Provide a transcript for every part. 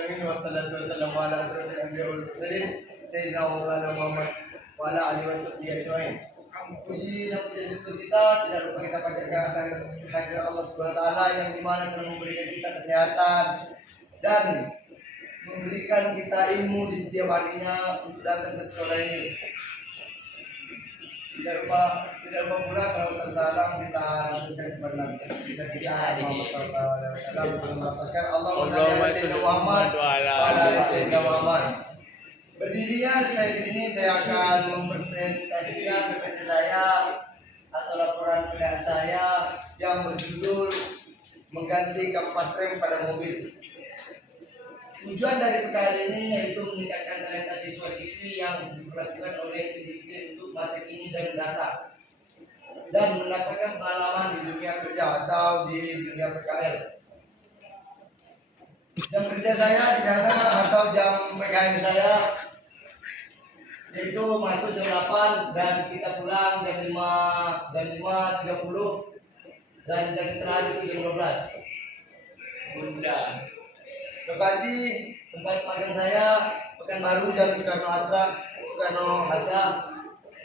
alamin wassalatu wassalamu ala asyrofil anbiya'i wal mursalin sayyidina wa maulana Muhammad wa ala alihi wasahbihi ajmain. Puji dan puji syukur kita tidak lupa kita panjatkan atas kehadiran Allah Subhanahu wa taala yang dimana telah memberikan kita kesehatan dan memberikan kita ilmu di setiap harinya untuk datang ke sekolah ini. Tidak lupa pula salawat dan salam kita lakukan kepada Nabi bisa kita Muhammad sallallahu alaihi wasallam untuk melapaskan Allahumma shalli ala sayyidina Muhammad wa ala ali sayyidina Muhammad. Berdirinya saya di sini, saya akan mempresentasikan PPT saya atau laporan kerjaan saya yang berjudul mengganti kampas rem pada mobil. Tujuan dari perkara ini yaitu meningkatkan talenta siswa-siswi yang dilakukan oleh individu untuk masa kini dan mendatang dan mendapatkan pengalaman di dunia kerja atau di dunia PKL. Jam kerja saya di sana atau jam PKL saya yaitu masuk jam 8 dan kita pulang jam 5.30 dan jam setengah itu jam 12. Bunda. Lokasi tempat magang saya Pekanbaru, Jalan Soekarno Hatta,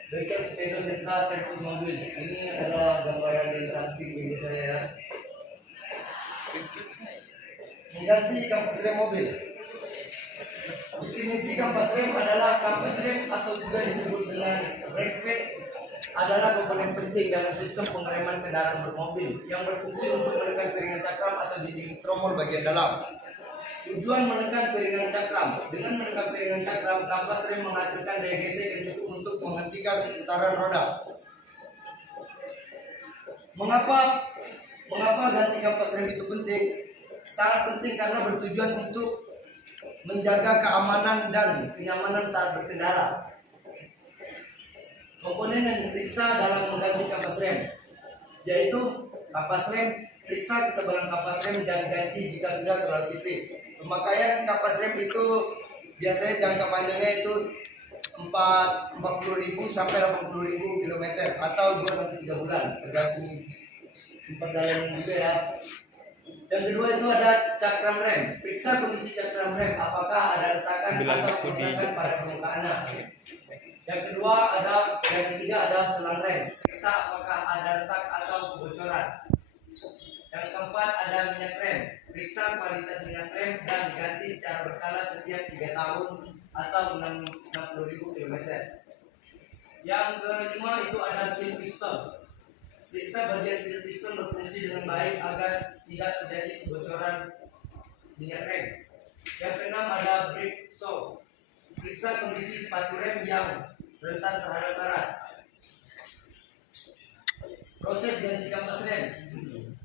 dekat Sepedo Sentra Servis Mobil. Ini adalah gambaran dari samping ini saya ya. Mengganti kampas rem mobil. Definisi kampas rem adalah kampas rem atau juga disebut dengan brake pad adalah komponen penting dalam sistem pengereman kendaraan bermobil yang berfungsi untuk menekan piringan cakram atau dinding tromol bagian dalam. Tujuan menekan piringan cakram. Dengan menekan piringan cakram, kampas rem menghasilkan daya gesek yang cukup untuk menghentikan putaran roda. Mengapa ganti kampas rem itu penting? Sangat penting karena bertujuan untuk menjaga keamanan dan kenyamanan saat berkendara. Komponen yang diperiksa dalam mengganti kampas rem yaitu kampas rem, periksa ketebalan kampas rem dan ganti jika sudah terlalu tipis. Pemakaian kampas rem itu biasanya jangka panjangnya itu 40.000 sampai 80.000 km atau 2 sampai 3 bulan tergantung perjalanan juga ya. Yang kedua itu ada cakram rem. Periksa kondisi cakram rem apakah ada retakan atau kerusakan pada permukaannya. Yang ketiga ada selang rem. Periksa apakah ada retak atau kebocoran. Yang keempat ada minyak rem. Periksa kualitas minyak rem dan diganti secara berkala setiap 3 tahun atau 60.000 km. Yang kelima itu ada seal piston. Periksa bagian seal piston berfungsi dengan baik agar tidak terjadi kebocoran minyak rem. Yang keenam ada brake show. Periksa kondisi sepatu rem yang rentan terhadap karat. Proses ganti kampas rem.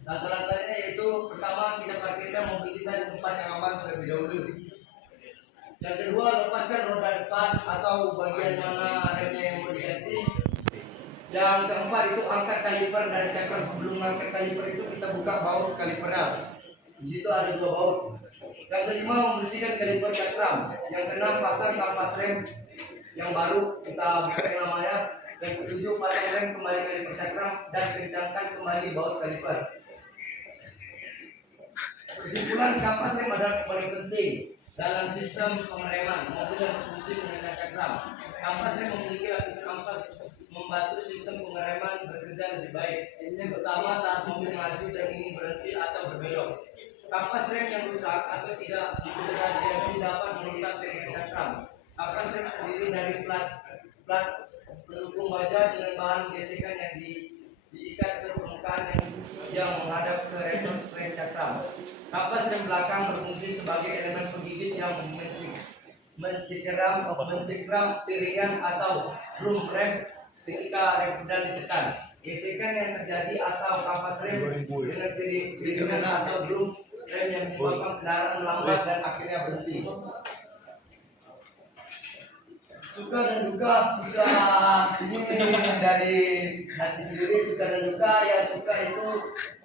Langkah-langkahnya yaitu pertama kita parkirkan mobil kita di tempat yang aman terlebih dahulu. Yang kedua lepaskan roda depan atau bagian mana remnya yang mau diganti. Yang keempat itu angkat kaliper dari cakram. Sebelum angkat kaliper itu kita buka baut kalipernya. Di situ ada 2 baut. Yang kelima membersihkan kaliper cakram. Yang keenam pasang kampas rem yang baru kita buka yang namanya. Yang ketujuh pasang rem kembali kaliper cakram dan kencangkan kembali baut kaliper. Kesimpulan kampas rem adalah paling penting dalam sistem pengereman mobil yang berfungsi menggunakan cakram. Kampas rem memiliki lapis kampas membantu sistem pengereman bekerja lebih baik. Ini pertama saat mobil maju dan ingin berhenti atau berbelok. Kampas rem yang rusak atau tidak segera diganti dapat merusak piringan cakram. Kampas rem terdiri dari plat pendukung baja dengan bahan gesekan yang diikat ke permukaan yang menghadap ke rem cakram. Kampas rem belakang berfungsi sebagai elemen penggigit yang mencengkeram piringan atau drum rem ketika rem pedal ditekan. Gesekan yang terjadi atau kampas rem dengan piringan atau drum rem yang menyebabkan kendaraan melambat dan akhirnya berhenti. Suka dan duka ini dari hati sendiri. Suka dan duka ya, suka itu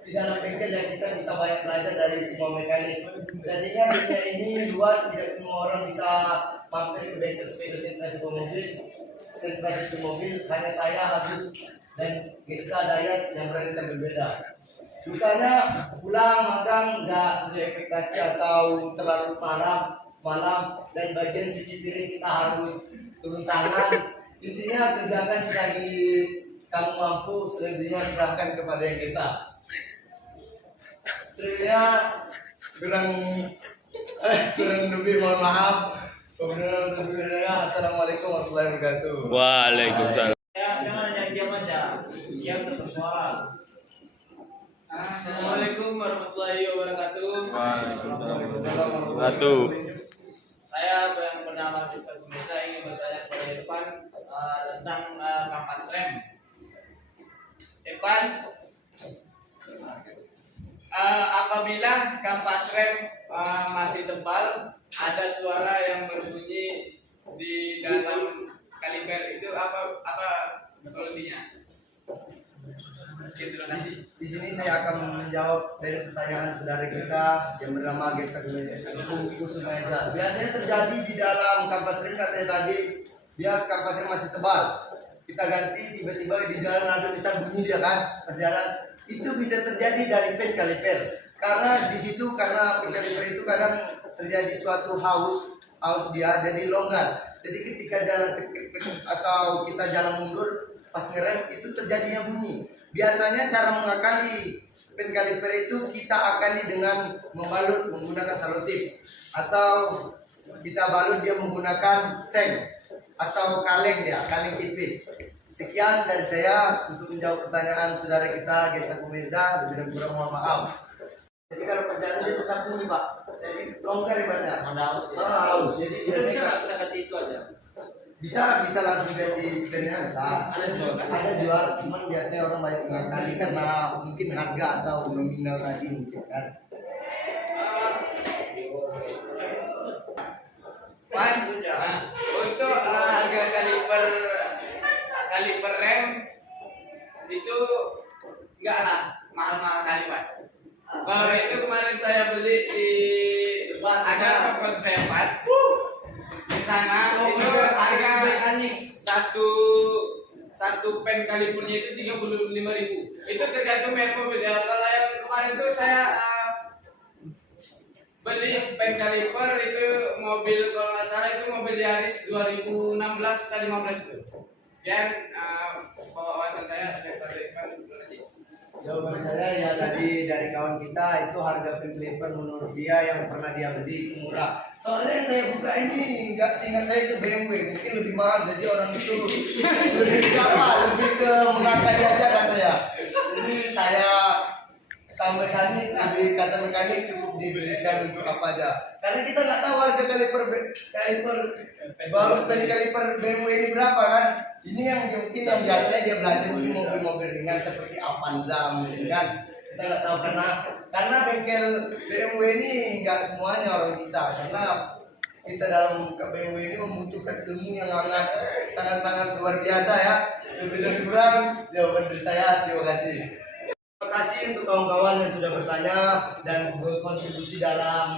di dalam bengkel yang kita bisa banyak belajar dari semua mekanik. Jadinya dunia ini luas, tidak semua orang bisa mampir ke bengkel Sepedo Sentra Mobil. Hanya saya, Agus dan Gesta Dayat yang berada berbeda. Dukanya pulang makan nggak sesuai ekspektasi atau terlalu parah malam, dan bagian cuci piring kita harus turun tangan. Intinya kerjakan selagi kamu mampu, selebihnya serahkan kepada yang esa. Selebihnya kurang kurang lebih mohon maaf. Assalamualaikum warahmatullahi wabarakatuh. Waalaikumsalam. Jangan hanya diam aja, diam untuk bersuara. Assalamualaikum warahmatullahi wabarakatuh. Satu. Saya yang bernama Mr. Kumesa ingin bertanya kepada Irfan tentang kampas rem. Irfan, apabila kampas rem masih tebal, ada suara yang berbunyi di dalam kaliper, itu apa solusinya? Terima kasih. Di sini saya akan menjawab dari pertanyaan saudara kita yang bernama Gesta Kusumaiza. Biasanya terjadi di dalam kampas rem, katanya tadi dia kampasnya masih tebal. Kita ganti, tiba-tiba di jalan ada bisa bunyi dia kan pas jalan. Itu bisa terjadi dari fan kaliper. Karena di situ, karena fan kaliper itu kadang terjadi suatu haus dia jadi longgar. Jadi ketika jalan atau kita jalan mundur pas ngerem itu terjadinya bunyi. Biasanya cara mengakali pen kaliper itu kita akali dengan membalut menggunakan selotip, atau kita balut dia menggunakan seng atau kaleng, dia kaleng tipis. Sekian dari saya untuk menjawab pertanyaan saudara kita Gesta Kumeza. Lebih dan kurang mohon maaf. Jadi kalau perjalanan dia tetap bunyi Pak, jadi longgar ibaratnya. Ada haus ya. Haus. Jadi biasanya Kita ganti itu aja. bisa langsung ganti pennya bisa. Ada jual kan? Ada jual, cuman biasanya orang banyak mengakali karena mungkin harga atau nominal tadi mungkin kan. Mas, untuk harga kaliper rem itu enggak lah mahal-mahal kali Mas. Kalau itu kemarin saya beli di ada toko spare part. Di sana itu harga satu pen kalipernya itu 35.000. Itu tergantung merek mobil ya. Kalau yang kemarin itu saya beli pen kaliper itu mobil, kalau nggak salah itu mobil Yaris 2016 atau 15 itu. Sekian wawasan saya daripada Irfan. Terima kasih. Jawaban saya ya tadi dari kawan kita itu harga pen clipper menurut dia yang pernah dia beli itu murah. Soalnya yang saya buka ini nggak seingat saya itu BMW, mungkin lebih mahal, jadi orang itu lebih ke mengakali aja katanya. Ini saya sama mekanik, lebih kata mekanik cukup dibelikan untuk apa aja. Karena kita nggak tahu harga kaliper baru tadi kaliper BMW ini berapa kan. Ini yang mungkin yang biasanya dia belanja mungkin mobil-mobil ringan seperti Avanza mungkin kan. Kita nggak tahu karena bengkel BMW ini nggak semuanya orang bisa, karena kita dalam BMW ini membutuhkan ilmu yang sangat luar biasa ya. Lebih dan kurang jawaban dari saya. Terima kasih. Terima kasih untuk kawan-kawan yang sudah bertanya dan berkontribusi dalam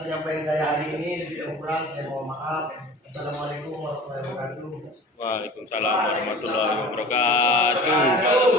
penyampaian saya hari ini. Lebih dan kurang saya mohon maaf. Assalamualaikum warahmatullahi wabarakatuh. Waalaikumsalam warahmatullahi wabarakatuh.